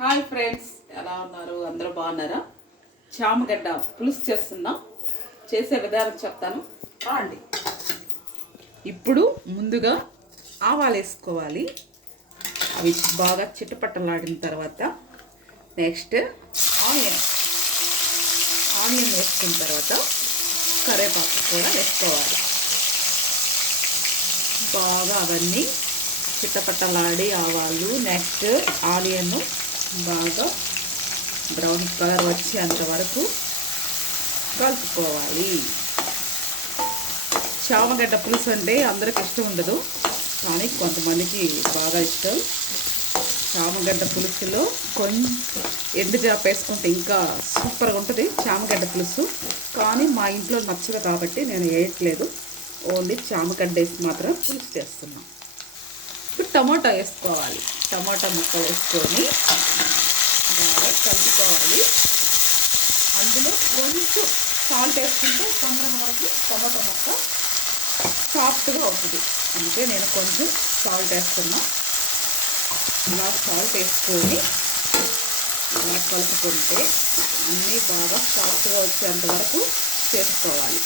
Hi friends ఎలా ఉన్నారు? అందరూ బాగున్నారా? చామగడ్డ పులుసు చేస్తున్నాం. చేసే విధానం చెప్తాను. అండి ఇప్పుడు ముందుగా ఆవాలు వేసుకోవాలి. అవి బాగా చిట్టపట్టలాడిన తర్వాత నెక్స్ట్ ఆనియన్. ఆనియన్ వేసుకున్న తర్వాత కరివేపాకు కూడా వేసుకోవాలి. బాగా అవన్నీ చిట్టపట్టలాడి ఆవాలు నెక్స్ట్ ఆనియన్ బాగా బ్రౌన్ కలర్ వచ్చేంత వరకు కలుపుకోవాలి. చామగడ్డ పులుసు అంటే అందరికి ఇష్టం ఉండదు కానీ కొంతమందికి బాగా ఇష్టం. చామగడ్డ పులుసులో కొంచెం ఎండు జాప వేసుకుంటే ఇంకా సూపర్గా ఉంటుంది చామగడ్డ పులుసు. కానీ మా ఇంట్లో నచ్చదు కాబట్టి నేను వేయట్లేదు. ఓన్లీ చామగడ్డ వేసి మాత్రం పులుసు చేస్తున్నాను ఇప్పుడు టమాటా వేసుకోవాలి. టమాటా ముక్కలు వేసుకొని బాగా కలుపుకోవాలి. అందులో కొంచెం సాల్ట్ వేసుకుంటే తొందరగా వరకు టమాటా ముక్క సాఫ్ట్గా అవుతుంది. అందుకే నేను కొంచెం సాల్ట్ వేస్తున్నా. ఇలా సాల్ట్ వేసుకొని ఇలా కలుపుకుంటే అన్నీ బాగా సాఫ్ట్గా వచ్చేంత వరకు చేసుకోవాలి.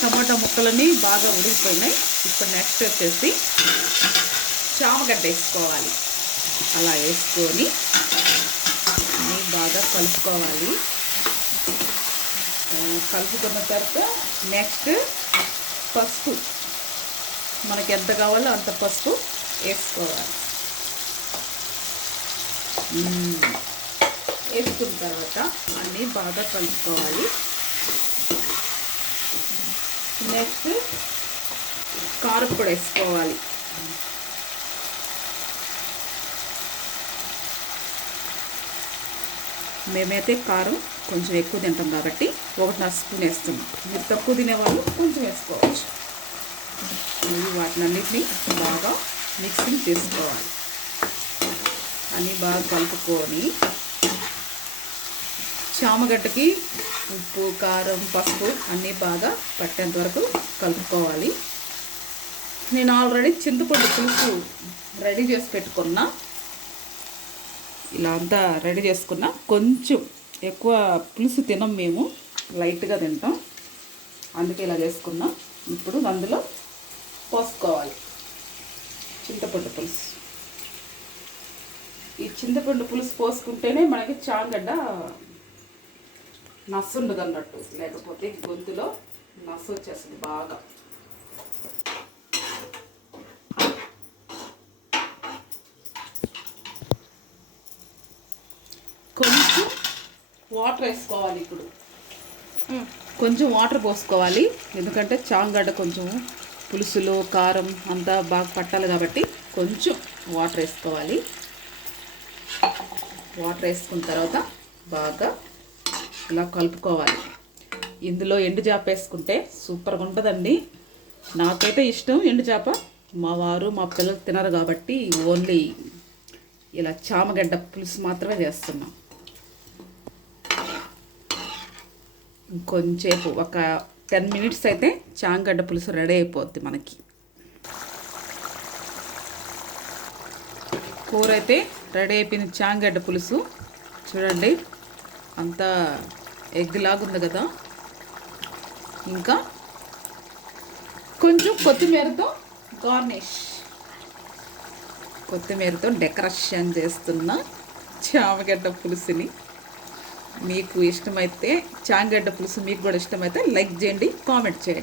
టమాటా ముక్కలని బాగా ఉడికిపోయినాయి. ఇప్పుడు నెక్స్ట్ వచ్చేసి చామగడ్డ వేసుకోవాలి. అలా వేసుకొని అన్నీ బాగా కలుపుకోవాలి. కలుపుకున్న తర్వాత నెక్స్ట్ పసుపు. మనకి ఎంత కావాలో అంత పసుపు వేసుకోవాలి. వేసుకున్న తర్వాత అన్నీ బాగా కలుపుకోవాలి. నెక్స్ట్ కారం కూడా వేసుకోవాలి. మేమైతే కారం కొంచెం ఎక్కువ తింటాం కాబట్టి ఒకటిన్నర స్పూన్ వేస్తున్నాం. మీరు తక్కువ తినేవాళ్ళు కొంచెం వేసుకోవచ్చు. ఇది వాటినన్నిటిని బాగా మిక్సింగ్ చేసుకోవాలి. అన్నీ బాగా కలుపుకొని చామగడ్డకి ఉప్పు కారం పసుపు అన్నీ బాగా పట్టేంత వరకు కలుపుకోవాలి. నేను ఆల్రెడీ చింతపండు పులుసు రెడీ చేసి పెట్టుకున్నా. ఇలా అంతా రెడీ చేసుకున్నా. కొంచెం ఎక్కువ పులుసు తినం మేము లైట్గా తింటాం. అందుకే ఇలా చేసుకున్నాం. ఇప్పుడు అందులో పోసుకోవాలి చింతపండు పులుసు. ఈ చింతపండు పులుసు పోసుకుంటేనే మనకి చాంగడ్డ నస్సు ఉండదు అన్నట్టు లేకపోతే గొంతులో నస్సు వచ్చేస్తుంది బాగా. కొంచెం వాటర్ వేసుకోవాలి ఇప్పుడు. కొంచెం వాటర్ పోసుకోవాలి. ఎందుకంటే చాంగడ్డ కొంచెం పులుసులో కారం అంతా బాగా పట్టాలి కాబట్టి కొంచెం వాటర్ వేసుకోవాలి. వాటర్ వేసుకున్న తర్వాత బాగా ఇలా కలుపుకోవాలి. ఇందులో ఎండు చేప వేసుకుంటే సూపర్గా ఉంటుందండి. నాకైతే ఇష్టం ఎండు చేప మా వారు మా పిల్లలు తినరు కాబట్టి ఓన్లీ ఇలా చామగడ్డ పులుసు మాత్రమే చేస్తున్నాం. ఇంకొంచేపు ఒక టెన్ మినిట్స్ అయితే చామగడ్డ పులుసు రెడీ అయిపోద్ది మనకి. కూర అయితే రెడీ అయిపోయింది చాంగడ్డ పులుసు. చూడండి. అంతా ఎగ్ లాగుంది కదా. ఇంకా కొంచెం కొత్తిమీరతో గార్నిష్. కొత్తిమీరతో డెకరేషన్ చేస్తున్న చామగడ్డ పులుసుని మీకు ఇష్టమైతే చామగడ్డ పులుసు మీకు కూడా ఇష్టమైతే లైక్ చేయండి కామెంట్ చేయండి.